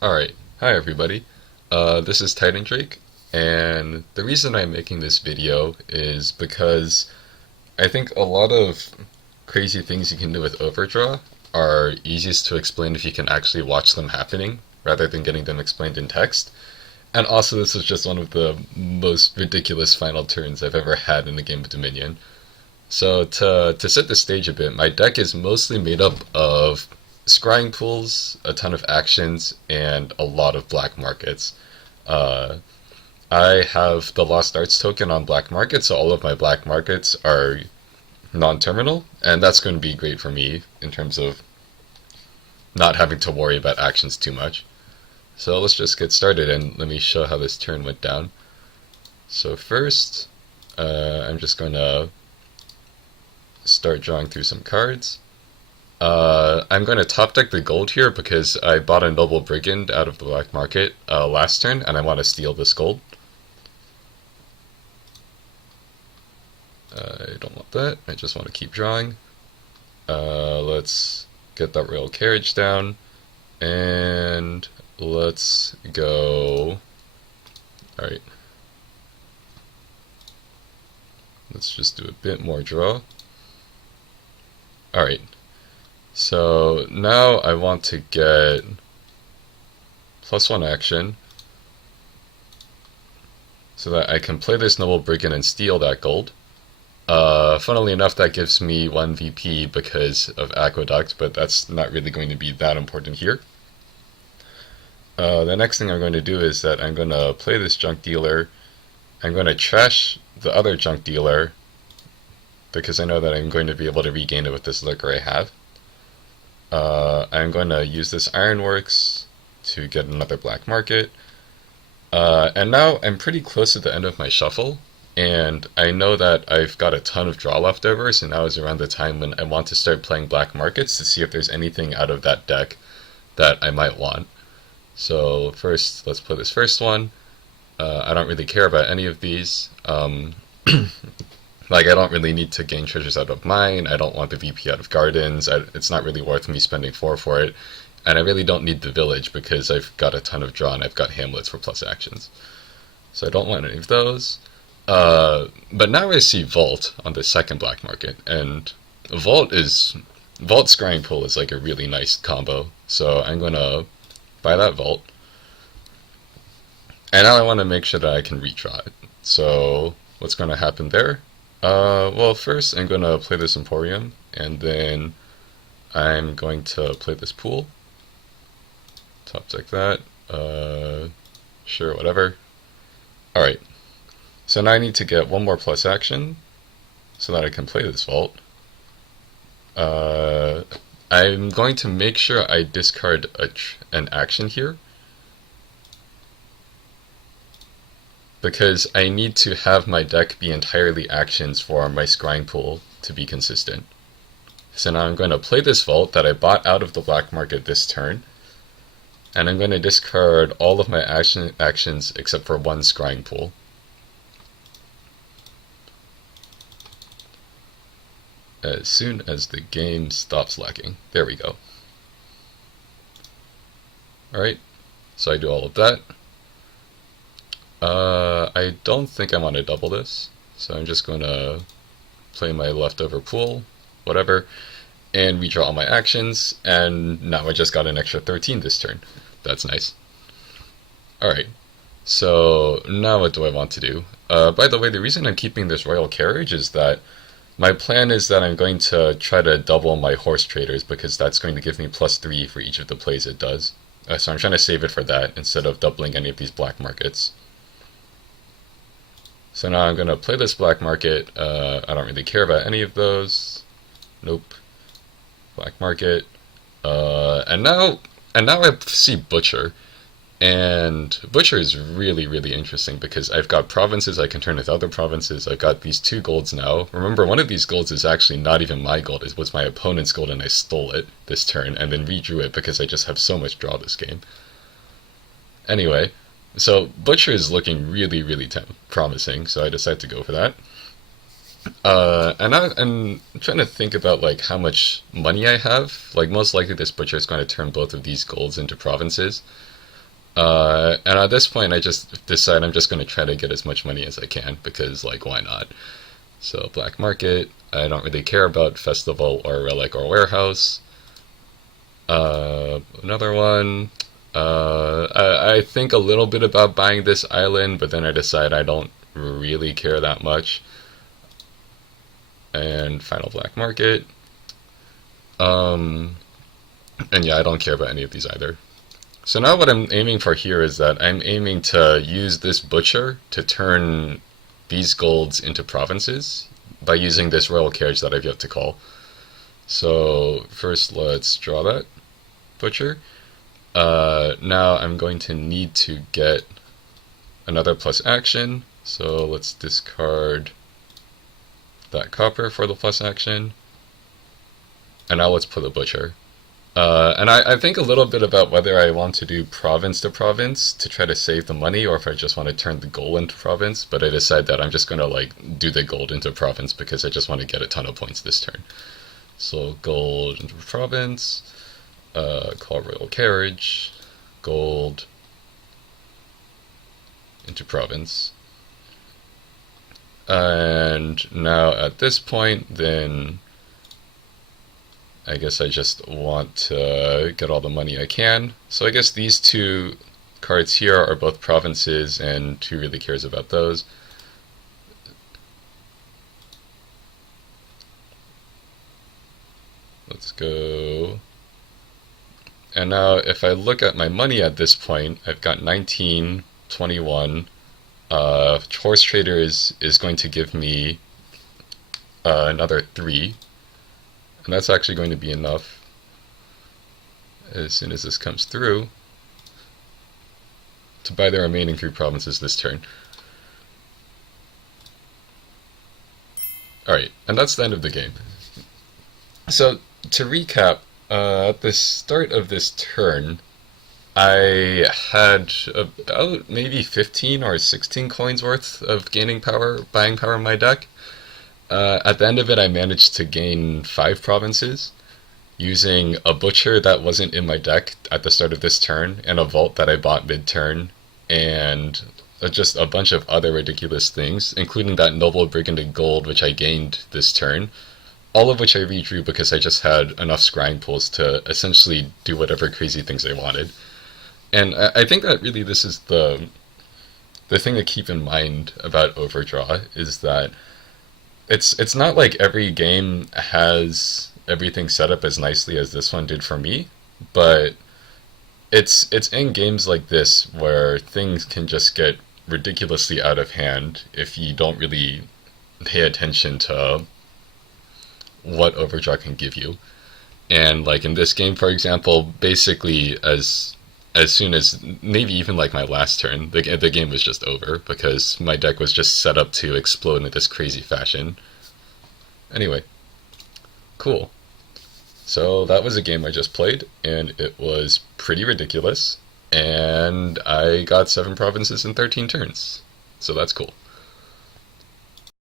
Alright, hi everybody. This is Titan Drake, and the reason I'm making this video is because I think a lot of crazy things you can do with Overdraw are easiest to explain if you can actually watch them happening, rather than getting them explained in text. And also, this is just one of the most ridiculous final turns I've ever had in a game of Dominion. So to set the stage a bit, my deck is mostly made up of scrying pools, a ton of actions, and a lot of black markets. Uh, I have the Lost Arts token on black market, so all of my black markets are non-terminal, and that's going to be great for me in terms of not having to worry about actions too much. So let's just get started and let me show how this turn went down. So first, I'm just going to start drawing through some cards. I'm going to top deck the gold here because I bought a Noble Brigand out of the black market last turn, and I want to steal this gold. I don't want that. I just want to keep drawing. Let's get that Royal Carriage down, and let's go. Alright. Let's just do a bit more draw. Alright. So now I want to get +1 action so that I can play this Noble Brigand and steal that gold. Funnily enough, that gives me 1 VP because of Aqueduct, but that's not really going to be that important here. The next thing I'm going to do is that I'm going to play this Junk Dealer. I'm going to trash the other Junk Dealer because I know that I'm going to be able to regain it with this liquor I have. I'm going to use this Ironworks to get another black market. And now I'm pretty close to the end of my shuffle, and I know that I've got a ton of draw left over, so now is around the time when I want to start playing black markets to see if there's anything out of that deck that I might want. So first, let's play this first one. I don't really care about any of these. Like, I don't really need to gain treasures out of mine. I don't want the VP out of gardens. It's not really worth me spending 4 for it. And I really don't need the village because I've got a ton of draw and I've got hamlets for plus actions. So I don't want any of those. But now I see Vault on the second black market, and Vault Scrying Pool is like a really nice combo. So I'm gonna buy that Vault. And now I want to make sure that I can redraw it. So what's going to happen there? Well, first I'm going to play this Emporium, and then I'm going to play this pool. Top deck that. Sure, whatever. Alright. So now I need to get 1 more plus action so that I can play this Vault. I'm going to make sure I discard an action here, because I need to have my deck be entirely actions for my scrying pool to be consistent. So now I'm going to play this Vault that I bought out of the black market this turn, and I'm going to discard all of my actions except for 1 scrying pool. As soon as the game stops lacking. There we go. Alright, so I do all of that. I don't think I want to double this, so I'm just going to play my leftover pool, whatever, and redraw all my actions, and now I just got an extra 13 this turn. That's nice. Alright, so now what do I want to do? By the way, the reason I'm keeping this Royal Carriage is that my plan is that I'm going to try to double my horse traders, because that's going to give me +3 for each of the plays it does. So I'm trying to save it for that instead of doubling any of these black markets. So now I'm going to play this black market. I don't really care about any of those. Nope. Black market. And now I see Butcher. And Butcher is really, really interesting because I've got provinces I can turn with other provinces. I've got these 2 golds now. Remember, one of these golds is actually not even my gold. It was my opponent's gold, and I stole it this turn and then redrew it because I just have so much draw this game. Anyway, so Butcher is looking really, really promising, so I decided to go for that. And I'm trying to think about like how much money I have. Like, most likely this Butcher is going to turn both of these golds into provinces. And at this point, I just decide I'm just going to try to get as much money as I can because, like, why not? So, black market, I don't really care about festival or relic or warehouse. Another one. I think a little bit about buying this island, but then I decide I don't really care that much. And final black market. Um, and yeah, I don't care about any of these either. So now what I'm aiming for here is that I'm aiming to use this butcher to turn these golds into provinces by using this royal carriage that I've yet to call. So first let's draw that butcher. Now I'm going to need to get another plus action. So let's discard that copper for the plus action. And now let's put a butcher. And I think a little bit about whether I want to do province to province to try to save the money, or if I just want to turn the gold into province. But I decide that I'm just going to like do the gold into province because I just want to get a ton of points this turn. So gold into province, call royal carriage, gold into province. And now at this point, then I guess I just want to get all the money I can. So I guess these two cards here are both provinces, and who really cares about those? Let's go. And now if I look at my money at this point, I've got 19, 21. Horse Trader is going to give me another 3. And that's actually going to be enough as soon as this comes through to buy the remaining 3 provinces this turn. Alright, and that's the end of the game. So, to recap, at the start of this turn, I had about maybe 15 or 16 coins worth of gaining power, buying power in my deck. At the end of it, I managed to gain 5 provinces using a butcher that wasn't in my deck at the start of this turn, and a vault that I bought mid-turn, and just a bunch of other ridiculous things, including that noble brigand of gold which I gained this turn, all of which I redrew because I just had enough scrying pools to essentially do whatever crazy things I wanted. And I think that really this is the thing to keep in mind about Overdraw, is that it's not like every game has everything set up as nicely as this one did for me, but it's in games like this where things can just get ridiculously out of hand if you don't really pay attention to what Overdraw can give you. And like in this game, for example, basically as soon as maybe even like my last turn, the game was just over because my deck was just set up to explode in this crazy fashion. Anyway, cool. So that was a game I just played, and it was pretty ridiculous, and I got 7 provinces in 13 turns. So that's cool.